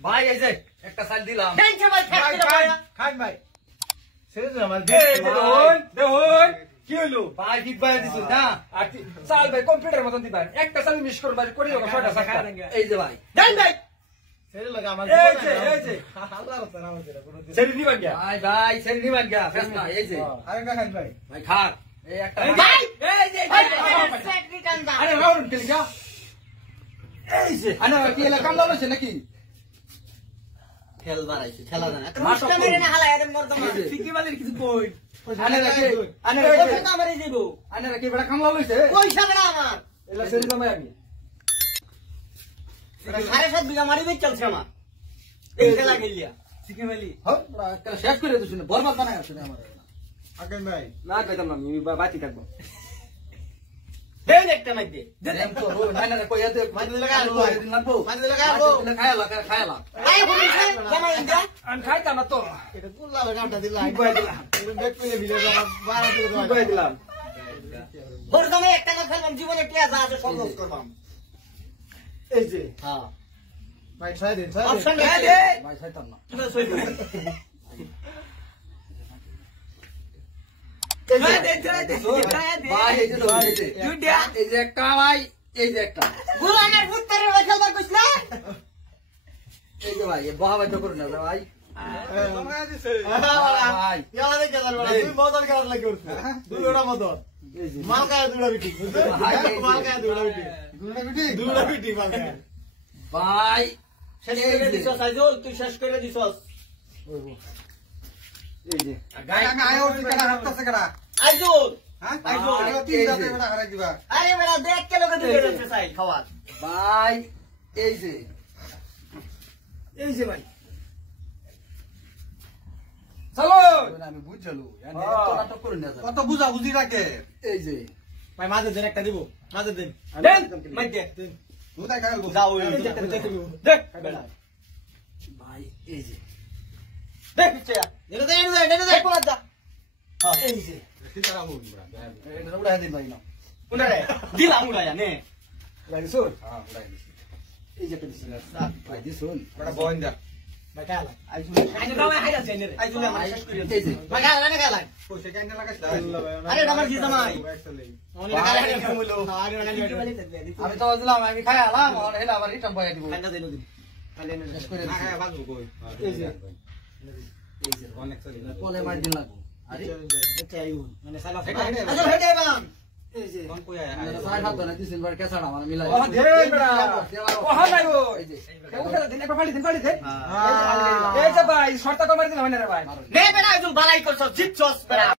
ভাই এই যে একটা সাল দিলাম খান ভাই ছেড়ে দে আমার দেখুন কি হইলো ভাই ঠিক ভাই দিছুন না আর চাল ভাই কম্পিউটার মতন দিবেন একটা চাল মিস করুন ভাই করি হোক ছয়টা সাতটা এই যে ভাই দেন ভাই ছেড়ে লাগা আমার এই যে আল্লাহর তাআলা আমাদের কোনো দিন ছেড়ে দিবেন গিয়া ভাই ভাই ছেড়ে নিবেন গা ফেসনা এই যে আরেকটা খান ভাই ভাই খাক এই একটা ভাই এই যে আরে রাউন্ড খেলি গা এই যে আনা কি এলা কাম লাগাইছে নাকি খেল বাড়াইছে খেলা জানা মাস্টার মেরে না হালা এর মর্দ মারছে সিকি বালির কিছু কই আনে রাখে আমারে যাইবো আনে রাখে বড় কাম লাগাইছে পয়সা বেড়া আমার এলা ছেড়ে দাও আমি 7.5 বিঘা মারি বেচ চলছে আমার এই খেলা গেলিয়া সিকি বালি হ্যাঁ একটা শেষ করে দিছুন বরবাদ বানায় আছে আমার আকেন ভাই না কইতাম না আমি বাতি থাকবো দেন একটা নাক দে দেন তো না না কই এতে মাঝে লাগা আলবো লাগবো মাঝে লাগা আলবো খায়ালা আয় বলিছে জামাই ইন্দা আমি খাইতাম না তো এটা কুল্লা লাগাটা দিলা কি কই দিলাম এটা ব্যাক করে ভিডিও বানা 12 দিন কি কই দিলাম বড় জামাই একটা না খেলবাম জীবনে টিয়া যা আছে সব লস করবাম এই যে হ্যাঁ ভাই ছয় দিন ছয় অপশন দিন দে ভাই শয়তান না তুমি সই দে ভাই এই যে এই যে একটা ভাই এই যে একটা গুলানের পুত্রের খেলবার কইছলা এই যে ভাই বহা ভাই তো করুন না ভাই ভাই ভাই ইয়ালা দেখে দাঁড়া তুই মজার কাজ লাগি করছিস দুই ওটা মত এই যে মাল কায় দুইটা বিটি মাল কায় দুইটা বিটি দুইটা বিটি মাল কায় ভাই শেষ করে দিছস আইজল তুই শেষ করে দিছস এই যে আইজল হ্যাঁ আরে বেড়া দেখ কে লোকে দিবে রে চাই খাওয়া ভাই এই যে ভাই চলো আমি বুঝছলু এত নাটক করুন না কত বুঝা বুঝি রাখে এই যে ভাই মাঝে দেন একটা দিব মাঝে দেন দেন মাইকে তুই তাই কাগল যাও দেখ বেলা ভাই এই যে দেখ পিছে এনে দে কোলা যা এই যে সিতারা হল এটা উড়াই দিন ভাই না উনারে দিলাম উড়ায়া নে উড়াই দিছুন হ্যাঁ উড়াই দিছি এই যে পেন্সিল ভাই দিছুন বড় বইন দা ভাই কালা আইছুন আইনে দাও হাইরা যাই নে রে আইছুন আমার শেষ করে এই যে ভাই কালা না কালা পয়সা কেন লাগাইছ আরে আমার কি জামাই অনেক কালা হাইরা কইলো আমি তো দিলাম আমি খাই আলাম আর হেলা আবার রিটার্ন পাইয়া দিব কান্দা দেন দিন খালি এনে শেষ করে না খায় ভাগবো কই এই যে অনেক চলি কলে মার দিন লাগবো আরে দেখতে আইও মানে সালা এটা এটা আচ্ছা হেডে বাম এই যে কোন কই আয় সাড়ে সাত ধরে দিছেন বার কেসাড়া আমার মিলাই ও দে বেড়া ও হালাই গো এই যে উঠে দিন একবার ফাড়ি দে এই যে ভাই শর্ত কমারি দিন হয় না রে ভাই নে বেড়া আইজল বালাই করছস জিতছস বেড়া